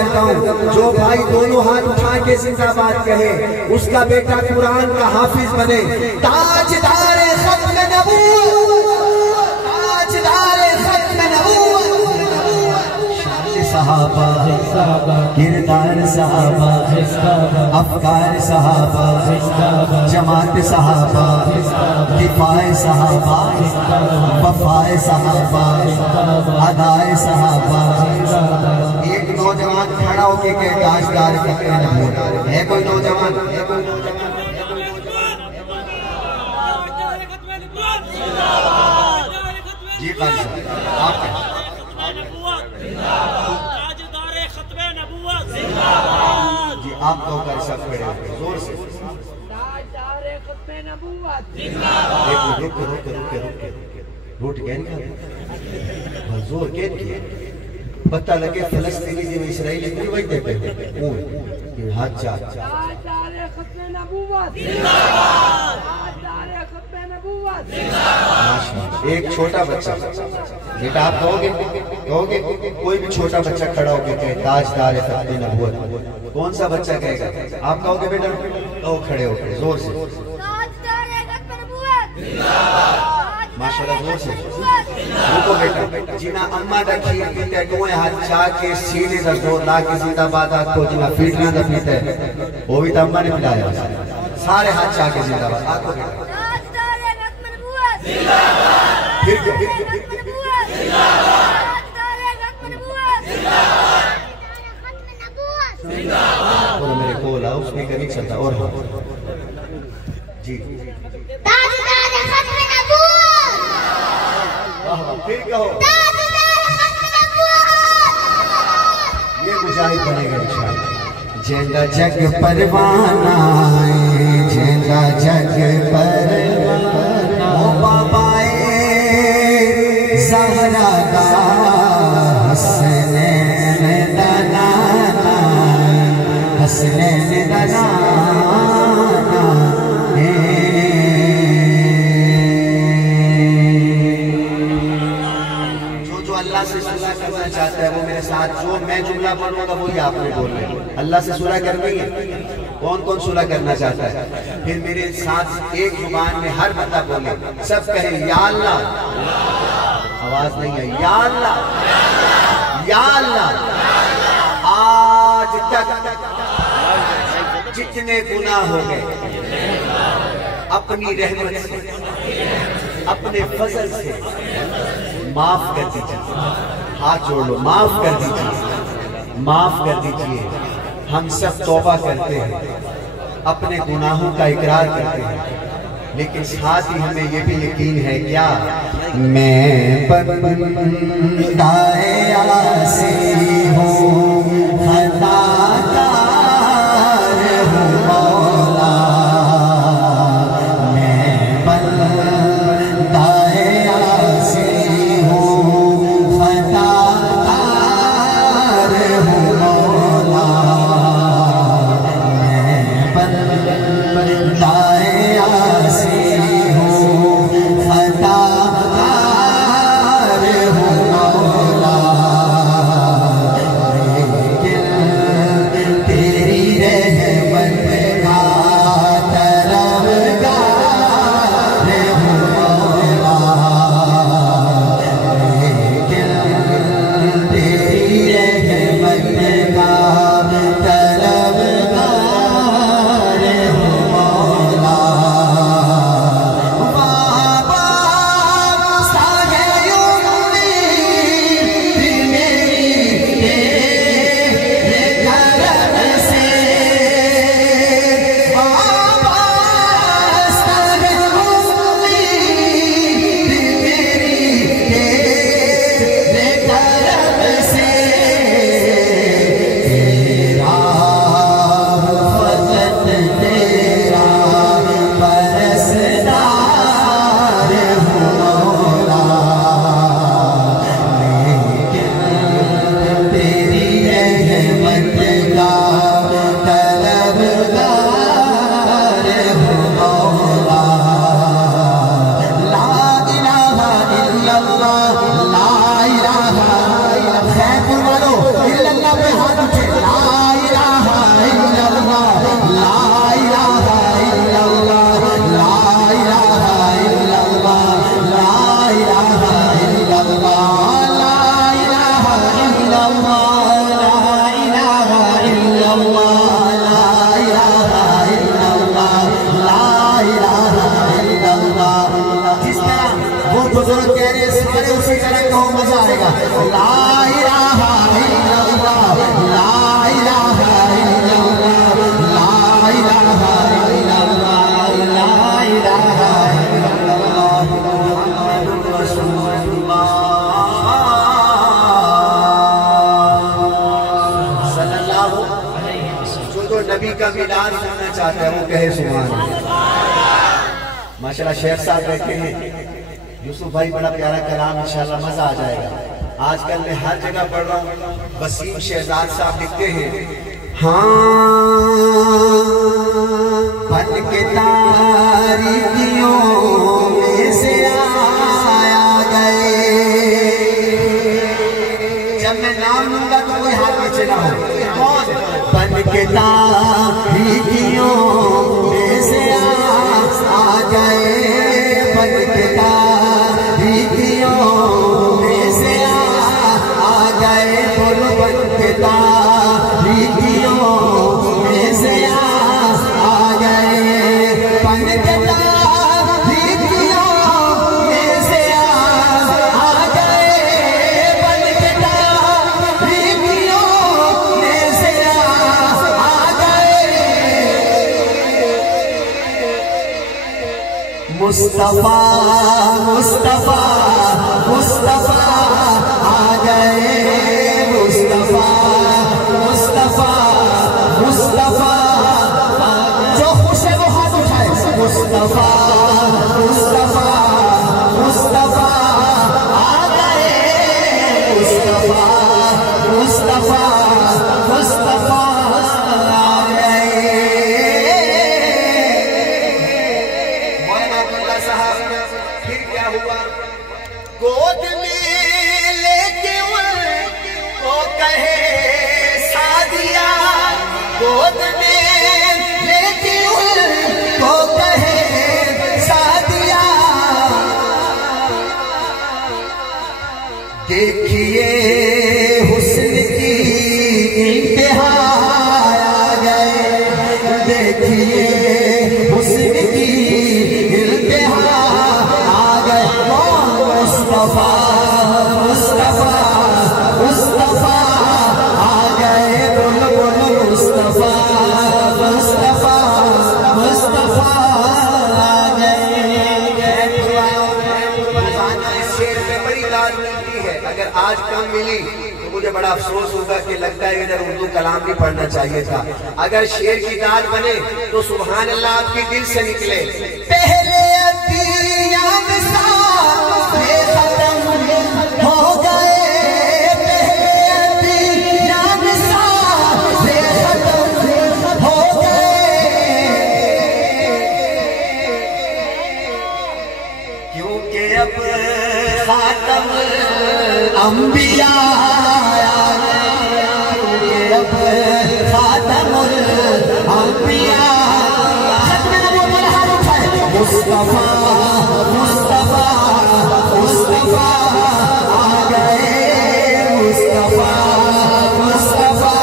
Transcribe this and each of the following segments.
کرتا ہوں جو بھائی دونوں ہاتھ اٹھا کے زندہ باد کہے اس کا بیٹا قرآن کا حافظ بنے. تاجدار ختم نبوت، تاجدار ختم نبوت، شان صحابہ، کردار صحابہ، افکار صحابہ، جماعت صحابہ، دفاع صحابہ، وفائے صحابہ، ادائے صحابہ. ایک نوجوان کھڑا ہو کے کہے تاجدار ختم نبوت. ہے کوئی نوجوان؟ جی قاضی صاحب آپ کہیں. جی آپ کو کر سب کھڑے ہو گئے زور سے. روٹ گئے نا زور کے پتہ لگے فلسطینی جی اسرائیلی کوئی وہی دیتے ہیں ہاتھ چاہ ایک چھوٹا بچہ بیٹا آپ کہو گے کوئی بھی چھوٹا بچہ کھڑا ہو کے کہے تاجدار ختم نبوت. کون سا بچہ کہے گا؟ آپ کہو گے بیٹا کہو کھڑے ہو کے زور سے ماشاءاللہ زور سے. رکو بیٹا جنا اممہ دا کھیر پیتے ہیں دوئے ہاتھ چاہ کے سینے دا زور لا کے زندہ باد آت کو جنا فیٹنا دا پیتے ہیں وہ بھی تا اممہ نے پلایا سارے ہاتھ چاہ کے زندہ باد آت کو بیٹا اور میرے کول آؤ اس میں کبھی چلتا اور جی تاجدار ختم نبوت. پھر کہو یہ مجاہد بنے گا انشاءاللہ. جیندہ جگ پروانہ جیندہ جگ پروانہ او بابائے زہرا دا حسنین دا نانا حسنین دا نانا. جو اللہ سے صلح کرنا چاہتا ہے وہ میرے ساتھ جو میں جملہ پڑھوں گا وہی آپ نے بولنا ہے. اللہ سے صلح کرنی ہے. کون کون صلح کرنا چاہتا ہے؟ پھر میرے ساتھ ایک زبان میں ہر بندہ بولے سب کہیں یا اللہ. آواز نہیں ہے. یا اللہ یا اللہ. آج تک جتنے گناہ ہو گئے اپنی رحمت سے اپنے فضل سے معاف کر دیجئے. ہاتھ جوڑ لو. معاف کر دیجئے، معاف کر دیجئے. ہم سب توبہ کرتے ہیں اپنے گناہوں کا اقرار کرتے ہیں لیکن ساتھ ہی ہمیں یہ بھی یقین ہے کیا میں بندہ عاصی ہوں خطا کار ہوں مولا. میں بندہ عاصی ہوں خطا کار ہوں مولا. میں بندہ عاصی ہوں خطا کار ہوں مولا. ذرا کہو مزہ آئے گا. لا الہ الا اللہ لا الہ الا اللہ لا الہ الا اللہ لا الہ الا اللہ محمد رسول اللہ صلی اللہ علیہ وسلم. جو تو نبی کا میلاد سننا چاہتا ہے وہ کہے سبحان اللہ. ماشاءاللہ شیخ صاحب بیٹھے ہیں. یوسف بھائی بڑا پیارا کلام انشاءاللہ مزہ آ جائے گا. آج کل میں ہر جگہ پڑھ رہا ہوں. وسیم شہزاد صاحب لکھتے ہیں پن کے تاریکیوں میں سے آیا گئے. جب میں نام لوں گا تو کوئی ہاتھ نیچے نہ ہو. کون؟ پن کے تاریکیوں میں سے آ گئے. پن کے تاریکیوں میں سے آ گئے. بولو پن کے تاریکیوں میں سے آ گئے. پن کے تاریکیوں میں سے آ گئے. پن کے تاریکیوں میں سے آ گئے. مصطفیٰ مصطفیٰ مصطفیٰ آ گئے. مصطفیٰ مصطفیٰ مصطفیٰ جو خوش ہے وہ ہاتھ اٹھائے. مصطفیٰ مصطفیٰ مصطفیٰ آ گئے. مصطفیٰ مصطفیٰ مصطفیٰ آ گئے. مولانا عبداللہ صاحب پھر کیا ہوا؟ گود میں لے کے ان کو کہے سعدیہ. گود میں لے کے ان کو کہے سعدیہ. دیکھیے حسن کی انتہا آ گئے. دیکھیے حسن کی انتہا آ گئے. مصطفیٰ مصطفیٰ مصطفیٰ آ گئے. بولو بولو مصطفیٰ مصطفیٰ مصطفیٰ آ گئے. اس شعر میں بڑی داد ملتی ہے. اگر آج کم ملی تو مجھے بڑا افسوس ہوگا کہ لگتا ہے ادھر اردو کلام بھی پڑھنا چاہیے تھا. اگر شعر کی داد بنے تو سبحان اللہ آپ کی دل سے نکلے. پہلے ادیان سارے ختم ہو گئے. پہلے ادیان سارے ختم ہو گئے. کیونکہ اب خاتم انبیاء آیا ہے. کیونکہ اب خاتم الانبیاء. ختم نبوت والا ہاتھ اٹھائے. مصطفیٰ مصطفیٰ مصطفیٰ آ گئے. مصطفیٰ مصطفیٰ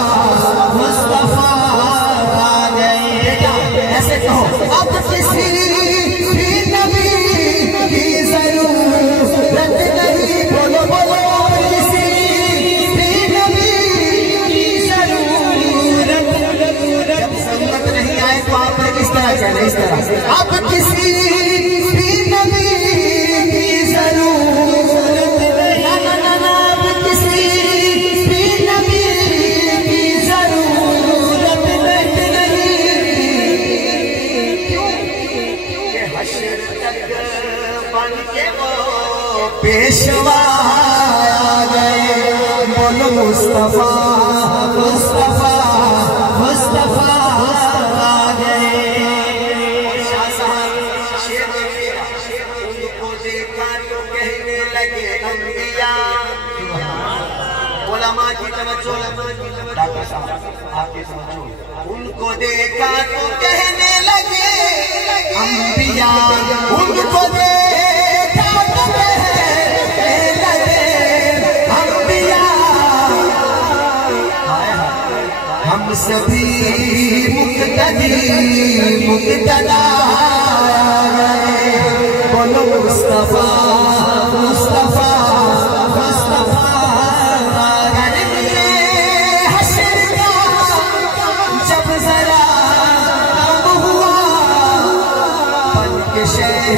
مصطفیٰ آ گئے. ایسے کہو اب کسی بھی نبی کی ضرورت نہیں. بولو بولو کسی بھی نبی کی ضرورت. جب ضرورت نہیں آئے تو آپ نے کس طرح کہنا؟ اس طرح اب کسی بھی نبی کی ضرورت نہیں. اب کسی بھی نبی کی ضرورت نہیں. کہ حشر تک بن کے وہ پیشوا آ گئے. بولو مصطفیٰ مصطفیٰ مصطفیٰ آ گئے. شاہ صاحب شعر دیکھیے. ان کو دیکھا تو کہنے لگے انبیاء. علماء کی توجہ. ڈاکٹر صاحب آپ کی توجہ. ان کو دیکھا تو کہنے لگے انبیاء. ان کو دیکھا تو کہنے لگے انبیاء. ہم سبھی مقتدی مقتدا آ گئے. بولو مصطفیٰ مصطفیٰ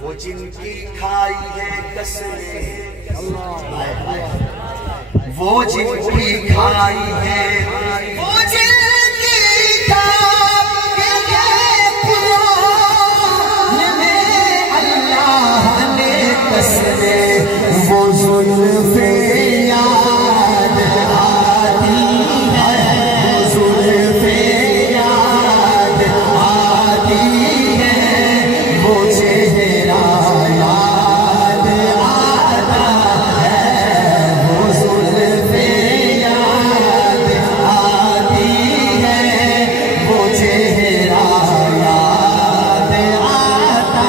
وہ جن کی کھائی ہے قسمیں، وہ جن کی کھائی ہے، وہ جن کی کھائی ہے قرآن میں اللہ نے قسمیں، وہ زلف یاد آتی ہے، وہ زلف یاد آتی ہے، وہ چہرہ یاد آتا ہے، وہ زلف یاد آتی ہے، وہ چہرہ یاد آتا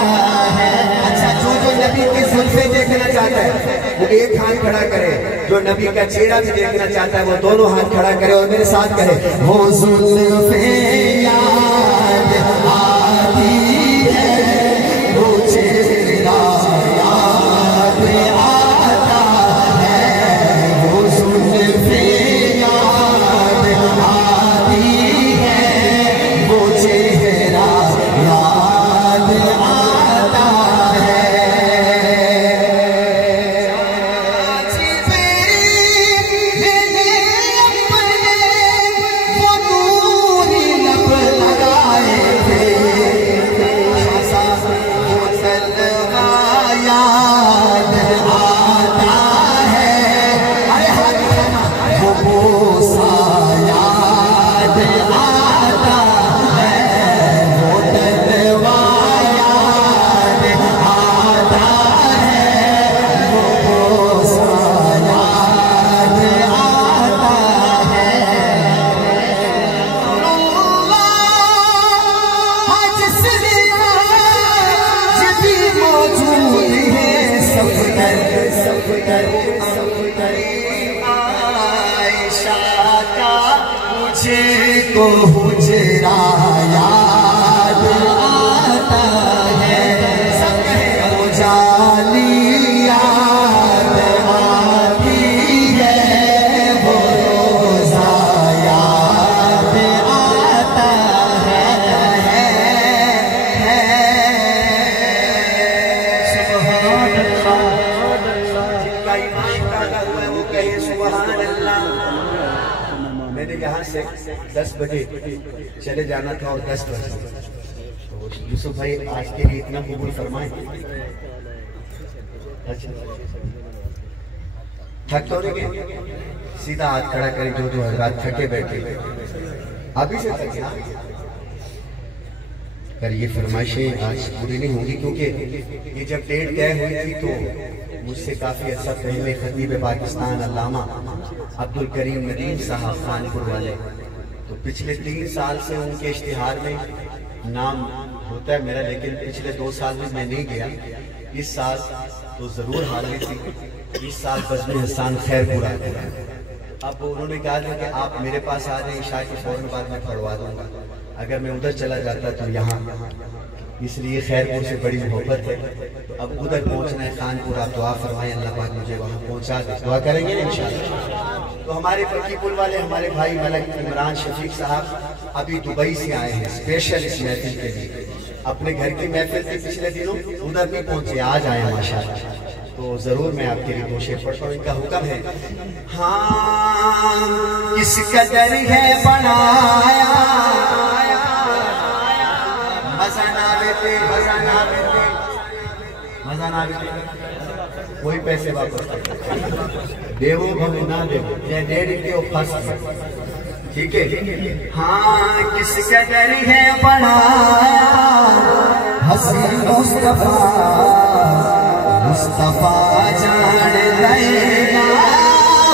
ہے۔ اچھا، جو نبی کی زلفیں دیکھنا چاہتا ہے وہ ایک ہاتھ کھڑا کرے، جو نبی کا چہرہ بھی دیکھنا چاہتا ہے وہ دونوں ہاتھ کھڑا کرے اور میرے ساتھ کہے، وہ زلفیں یاد آتی ہے، وہ چہرہ یاد آتا ہے، وہ زلفیں یاد آتی ہے، وہ چہرہ یاد آتا ہے۔ مجھے کو حجرا یاد آتا ہے، سب کہے وہ جالی یاد آتی ہے، وہ روزہ یاد آتا ہے۔ سبحان اللہ، جن کا ایمان پیدا ہوا ہے وہ کہے سبحان اللہ۔ میں نے یہاں سے 10 بجے چلے جانا تھا اور 10 بجے، تو یوسف بھائی آج کے لیے اتنا قبول فرمائیں۔ تھک تو نہیں گئے؟ سیدھا ہاتھ کھڑا کریں جو حضرات تھکے بیٹھے، ابھی سے تھکے نا؟ اگر یہ فرمائشیں آج پوری نہیں ہوں گی، کیونکہ یہ جب ڈیٹ طے ہوئی تھی تو مجھ سے کافی عرصہ پہلے خطیب پاکستان علامہ عبدالکریم ندیم صاحب خانپور والے، تو پچھلے 3 سال سے ان کے اشتہار میں نام ہوتا ہے میرا، لیکن پچھلے 2 سال میں میں نہیں گیا۔ اس سال تو ضرور حاضری تھی، اس سال بزم حسان خیر پورا ہے۔ اب انہوں نے کہا تھا کہ آپ میرے پاس آ جائیں، عشاء کے فوراً بعد میں پڑھوا دوں گا، اگر میں ادھر چلا جاتا تو یہاں، اس لیے خیر پور سے بڑی محبت ہے، اب ادھر پہنچنا ہے خانپور، آپ دعا فرمائیں اللہ پاک مجھے وہاں پہنچا دے، دعا کریں گے انشاءاللہ۔ تو ہمارے پکی پل والے ہمارے بھائی ملک عمران شفیق صاحب ابھی دبئی سے آئے ہیں اسپیشل اس محفل کے لیے، اپنے گھر کی محفل تھی پچھلے دنوں، ادھر نہیں پہنچے، آج آئے ہیں ماشاءاللہ، تو ضرور میں آپ کے لیے 2 شعر پڑھتا ہوں۔ ان کا حکم ہے، ہاں کس قدر ہے بنایا مزہ نہ لیتے، مزہ نہ لیتے، مزہ نہ لیتے، کوئی پیسے واپس دیو بھویں نہ دیو، یہ ڈیڑھ دیو پھنس گئے، ٹھیک ہے؟ ہاں کس قدر ہے بنایا حسین مصطفیٰ، مصطفیٰ جان دے گا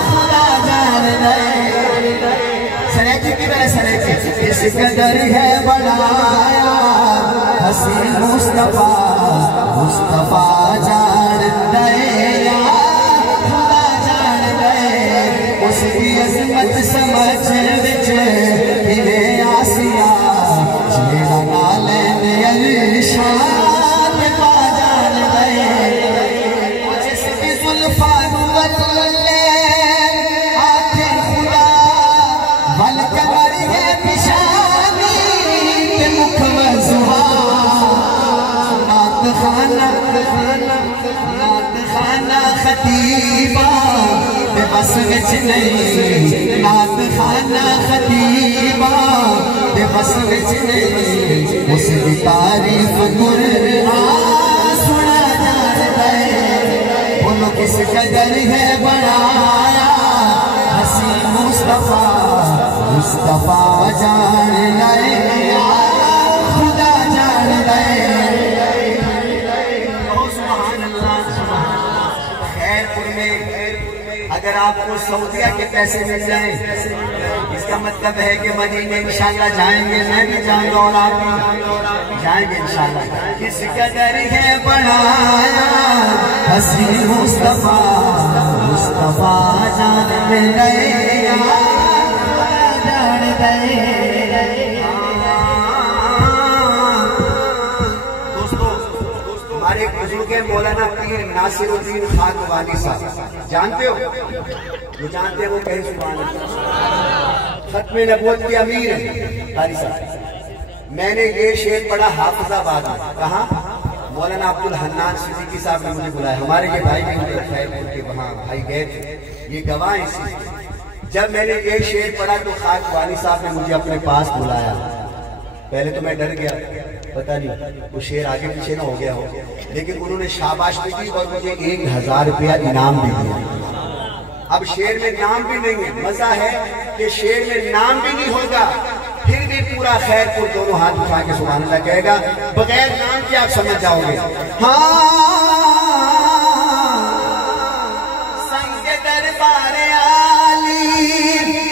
خدا جان دے، سنیچی کی طرح سنیچی، کس قدر ہے بنایا حسین مصطفیٰ، مصطفیٰ جان دے گا خدا جان دے، اس کی عظمت سمجھ وچ ہیوے آسیا، جیڑا نالین ارشاد پا جان دے، جس کی زلفاں نوت لے آنکھیں خدا ول کمر ہے پیشانی تے مکھ وضحا، نعت خانہ خانہ خطیبہ بے بس وچ نہیں، نات خانہ خطیبہ بے بس وچ نہیں، اس دی تعریف قرآن سنا جاندا ہے، انہوں کس قدر ہے بڑایا حسین مصطفیٰ، مصطفیٰ جان لائے خدا جان لائے۔ اگر آپ کو سعودیہ کے پیسے مل جائیں، اس کا مطلب ہے کہ مدینے انشاءاللہ جائیں گے، میں بھی جاؤں گا اور آپ بھی جائیں گے انشاءاللہ۔ کس قدر ہے بڑایا حسین مصطفیٰ، مصطفیٰ جان لے جان لے۔ ہمارے ایک بزرگ ہے مولانا پیر ناصر الدین خان والی صاحب، جانتے ہو؟ جو جانتے ہیں وہ کہیں سبحان اللہ۔ ختم نبوت کے امیر ہیں قاری صاحب۔ میں نے یہ شعر پڑھا حافظ آباد میں، کہاں؟ مولانا عبد الحنان صدیقی صاحب نے مجھے بلایا، ہمارے یہ بھائی بھی مجھے خیر ان کے وہاں بھائی گئے تھے، یہ گواہ اس چیز کے۔ جب میں نے یہ شعر پڑھا تو خاک والی صاحب نے مجھے اپنے پاس بلایا۔ پہلے تو میں ڈر گیا، پتہ نہیں وہ شعر آگے پیچھے نہ ہو گیا ہو، لیکن انہوں نے شاباش بھی دی اور مجھے 1000 روپیہ انعام بھی دیا۔ اب شعر میں نام بھی نہیں ہے، مزہ ہے کہ شعر میں نام بھی نہیں ہوگا، پھر بھی پورا خیر پور دونوں ہاتھ اٹھا کے سبحان اللہ کہے گا، بغیر نام کے آپ سمجھ جاؤ گے۔ ہاں سنگ دربار عالی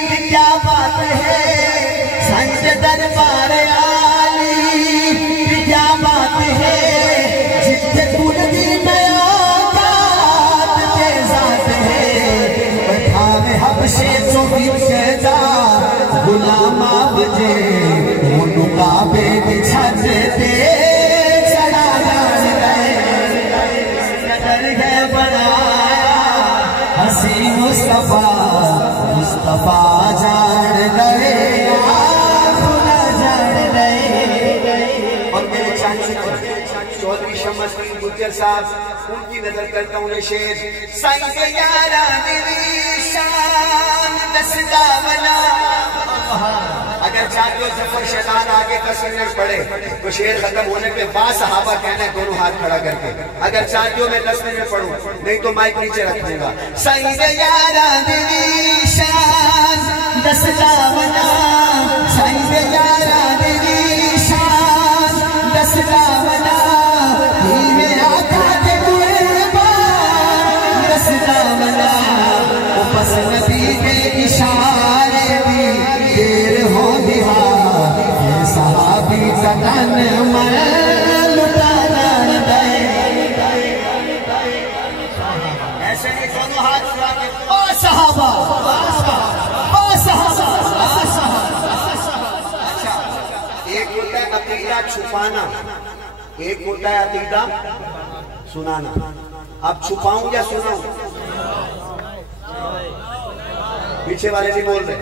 کی کیا بات ہے، سنگ دربار عالی کی کیا بات ہے، جتنے پور دی نیا بات کے ذات ہے، بٹھاوے حبشے تو بیچے جا غلامہ بجے، انہوں کعبے کی چھت دے چڑھا جان گئے، قدر ہے بڑایا حسین مصطفیٰ، مصطفیٰ جان گئے خدا جان گئے۔ اور میرے چاچی چودھری شمس الدین گجر صاحب، ان کی نظر کرتا ہوں یہ شعر، سنگ یاران شان دستا بنا۔ اگر چاہتے ہو ظفر شیطان آگے کا سنر پڑے تو شعر ختم ہونے پہ با صحابہ کہنا ہے دونوں ہاتھ کھڑا کر کے، اگر چاہتے ہو میں 10 منٹ پڑھوں، نہیں تو مائک نیچے رکھ دوں گا۔ سنگ یاران شان دستا بنا، سنگ یاران شان دستا بنا، نبی کے اشارے بھی دیر ہو دیا، یہ صحابی کا تن من لٹا جان گئے۔ ایسے نہیں دونوں ہاتھ اٹھا کے با صحابہ، با صحابہ۔ اچھا، ایک ہوتا ہے عقیدہ چھپانا، ایک ہوتا ہے عقیدہ سنانا۔ اب چھپاؤں یا سناؤں؟ پیچھے والے نہیں بول رہے۔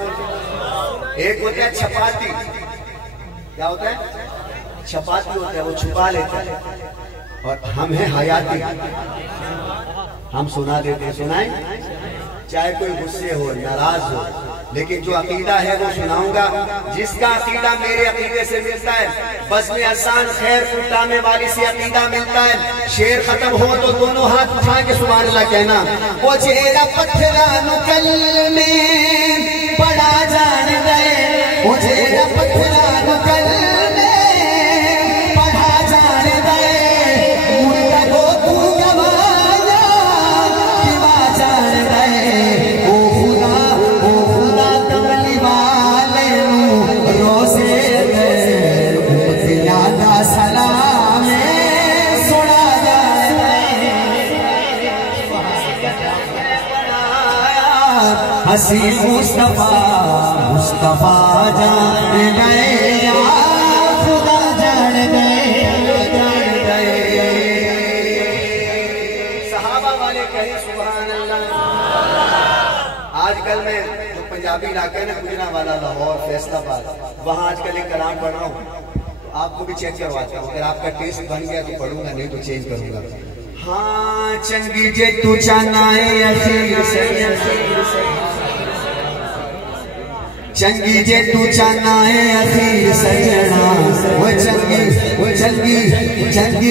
ایک ہوتا ہے چھپاتی، کیا ہوتا ہے؟ چھپاتی ہوتا ہے، وہ چھپا لیتا ہے، اور ہم ہیں حیاتی، ہم سنا دیتے ہیں۔ سنائیں چاہے کوئی غصے ہو ناراض ہو، لیکن جو عقیدہ ہے وہ سناؤں گا۔ جس کا عقیدہ میرے عقیدے سے ملتا ہے، بزم احسان خیر پٹامے والی سے عقیدہ ملتا ہے، شعر ختم ہو تو دونوں ہاتھ اٹھا کے سبحان اللہ کہنا۔ وہ جیڑا پتھران کل میں پڑا جان گئے، وہ جیڑا پتھران کل میں پڑا جان گئے، مردہ کو تو گوایا کیوا جان گئے، او خدا کملی والے نو روزے دے مدیاں دا سلام سنا جان گئے۔ حسین مصطفیٰ، مصطفیٰ جان گئے خدا جان گئے، جان گئے۔ صحابہ والے کہیں سبحان اللہ۔ آج کل میں جو پنجابی علاقہ ہے نا، گجرا والا لاہور فیصل آباد، وہاں آج کل ایک کلام پڑھ رہا ہوں، آپ کو بھی چینج کرواتا ہوں، اگر آپ کا ٹیسٹ بن گیا تو پڑھوں گا، نہیں تو چینج کروں گا. ہاں چنگی جے تو چانا ہے اخیر سجنا، چنگی جے تو چانا ہے اخیر سجنا، وہ چنگی چنگی چنگی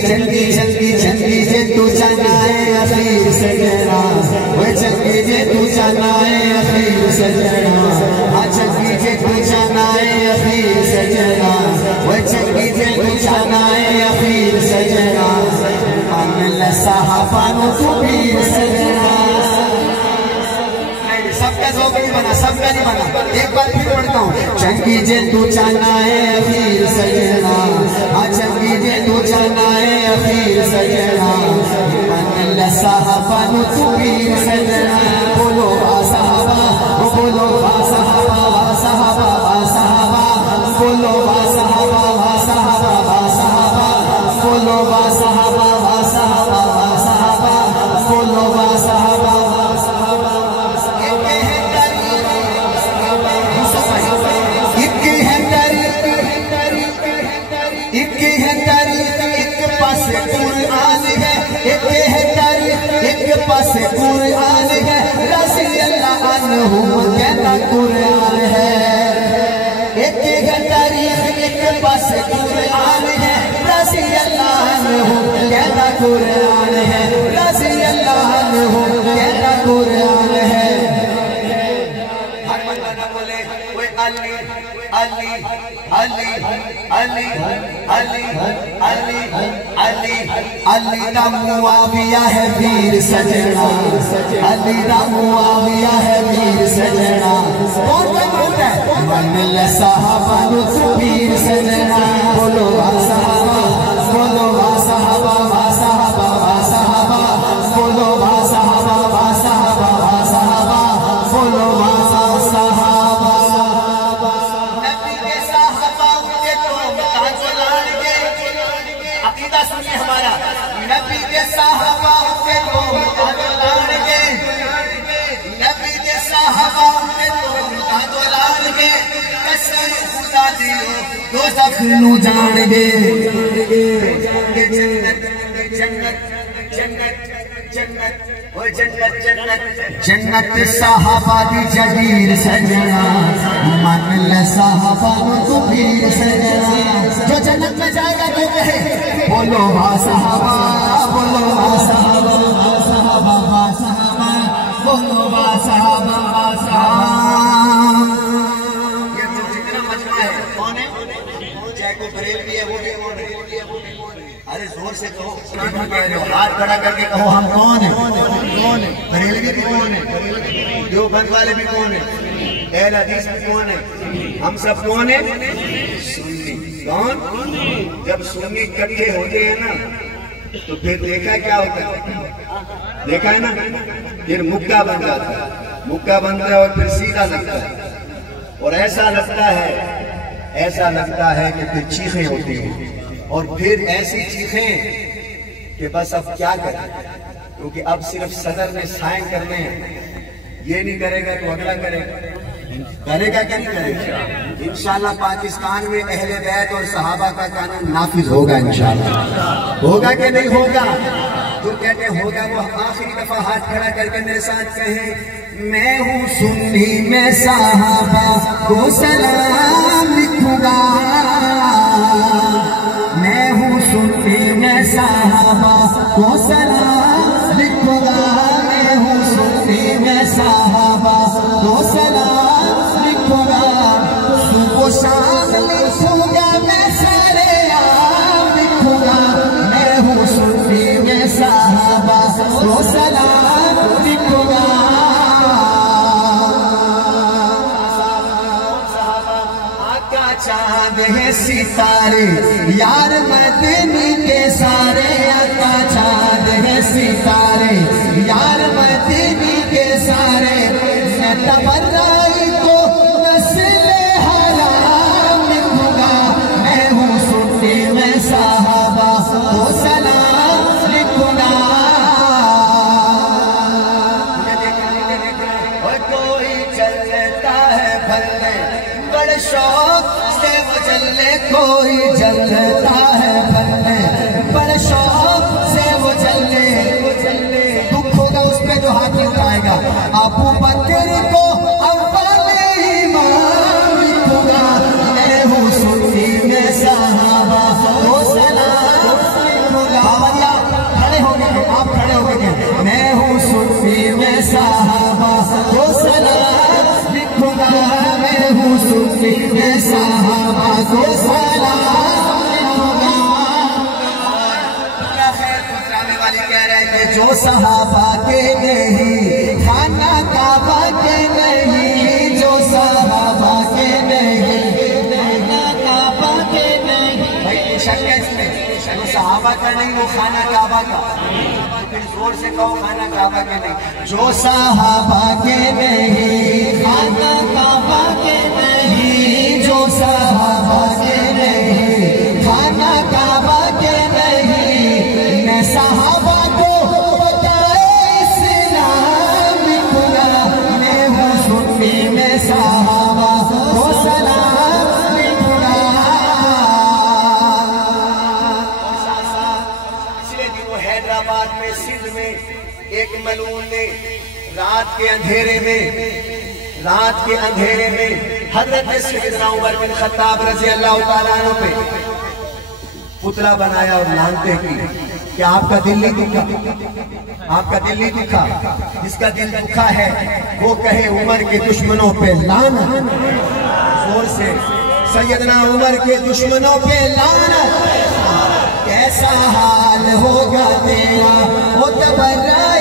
چنگی چنگی چنگی جے تو چانا ہے اخیر سجنا، وہ چنگی جے تو چانا ہے اخیر سجنا، ہاں چنگی جے تو چانا ہے اخیر سجنا، وہ چنگی جے تو چانا ہے اخیر سجنا، من صحابہ نو تو پیر سجنا. سب کا ذوق نہیں بنا، سب کا نہیں بنا، ایک بار پھر پڑھتا ہوں. چنگی جے تو چانا ہے اخیر سجنا، ہاں چنگی جے تو چانا ہے اخیر سجنا، من صحابہ نو تو پیر سجنا. بولو با صحابہ، بولو با صحابہ، با صحابہ، با صحابہ، بولو با صحابہ، با صحابہ، با صحابہ، بولو با صحابہ، با صحابہ، با صحابہ، بولو با صحابہ، با صحابہ. ایک پاس قرآن ہے، رضی اللہ عنہم کہتا قرآن ہے. ایک تاریخ، ایک پاس قرآن ہے، رضی اللہ عنہم کہتا قرآن ہے، رضی اللہ عنہم کہتا قرآن ہے. ہر بندہ نہ بولے وہ علی علی علی علی علی علی علی علی دا معاویہ ہے پیر سجنا، علی دا معاویہ ہے پیر سجنا. کون کوئی مانتا ہے؟ من صحابہ نو تو پیر سجنا. بولو با صحابہ، بولو با صحابہ، با صحابہ، با صحابہ، بولو با صحابہ، با صحابہ، با صحابہ، بولو با صحابہ. عقیدہ سنیے ہمارا، نبی کے صحابہ کے تو متعدلان گے، نبی کے صحابہ کے تو متعدلان گے، قسم خدا دیو دوزخ نو جان گے. جنت جنت جنت جنت وہ جنت جنت جنت صحابہ دی جدیر سجنا، من صحابہ نو تو پیر سجنا. جو جنت میں جائے گا تو کہے بولو با صحابہ، بولو با صحابہ، با صحابہ، با صحابہ، بولو با صحابہ، با صحابہ. یہ تو جتنا مجمع ہے کون ہے؟ چاہے کوئی بریلوی ہے وہ بھی کون ہے؟ ارے زور سے کہو، ہاتھ کھڑا کر کے کہو ہم کون ہیں؟ بریلوی بھی کون ہے؟ دیوبند والے بھی کون ہیں؟ اہل حدیث بھی کون ہے؟ ہم سب کون ہیں؟ سنی. کون؟ جب سنی اکٹھے ہوتے ہیں نا تو پھر دیکھا کیا ہوتا ہے؟ دیکھا ہے نا، پھر مکہ بن جاتا ہے، مکہ بنتا ہے اور پھر سیدھا لگتا ہے، اور ایسا لگتا ہے کہ پھر چیخیں ہوتی ہیں، اور پھر ایسی چیخیں کہ بس اب کیا کریں، کیونکہ اب صرف صدر نے سائن کرنے ہیں. یہ نہیں کرے گا تو اگلا کرے گا، کرے گا کہ نہیں کرے گا؟ انشاءاللہ پاکستان میں اہل بیت اور صحابہ کا قانون نافذ ہوگا انشاءاللہ. ہوگا کہ نہیں ہوگا؟ جو کہتے ہوگا وہ آخری دفعہ ہاتھ کھڑا کر کے میرے ساتھ کہیں، میں ہوں سنی میں صحابہ کو سلام لکھوں گا، میں ہوں سنی میں صحابہ کو سلام لکھوں گا، میں ہوں سنی میں صحابہ کو سلام لکھوں گا، صبح و شام لکھوں گا، میں سارے عام لکھوں گا، میں ہوں سنی میں صحابہ کو سلام لکھوں گا. آقا چاند ہے ستارے یار مدنی کے سارے، آقا چاند ہے ستارے یار مدنی کے سارے، میں تبرائی کو نسل حرام لکھوں گا، میں ہوں سنی میں صحابہ کو سلام لکھوں گا. کوئی چلتا ہے بھلے بڑے شوق سے وہ چلے کوئی جلتا ہے بھرنے پر شوق سے وہ جلنے دکھ ہوگا اس پہ جو ہاتھ اٹھائے گا ابو بکر کو اول امام لکھوں گا میں ہوں سنی میں صحابہ کو سلام لکھوں گا کھڑے ہو گئے آپ کھڑے ہو گئے میں ہوں سنی میں صحابہ کو سلام لکھوں گا میں ہوں سنی میں صحابہ کو سلام لکھوں گا پورا خیر خسرانے والی کہہ رہے کہ جو صحابہ کے نہیں خانہ کعبہ کے نہیں جو صحابہ کے نہیں خانہ کعبہ کے نہیں بھائی یہ شک ہے اس میں جو صحابہ کا نہیں وہ خانہ کعبہ کا پھر زور سے کہو خانہ کعبہ کے نہیں جو صحابہ کے نہیں خانہ کعبہ کے نہیں جو صحابہ کے نہیں خانہ کعبہ کے نہیں میں صحابہ کو بتائے اسلام لکھوں گا میں ہوں سنی میں صحابہ کو سلام لکھوں گا پچھلے دنوں حیدرآباد میں سندھ میں ایک ملعون نے رات کے اندھیرے میں حضرت سیدنا عمر بن خطاب رضی اللہ تعالیٰ عنہ پہ پتلا بنایا اور لانتے کی کہ آپ کا دل نہیں دکھا آپ کا دل نہیں دکھا جس کا دل دکھا ہے وہ کہے عمر کے دشمنوں پہ لعنت زور سے سیدنا عمر کے دشمنوں پہ لعنت کیسا حال ہوگا تیرا وہ تبرہ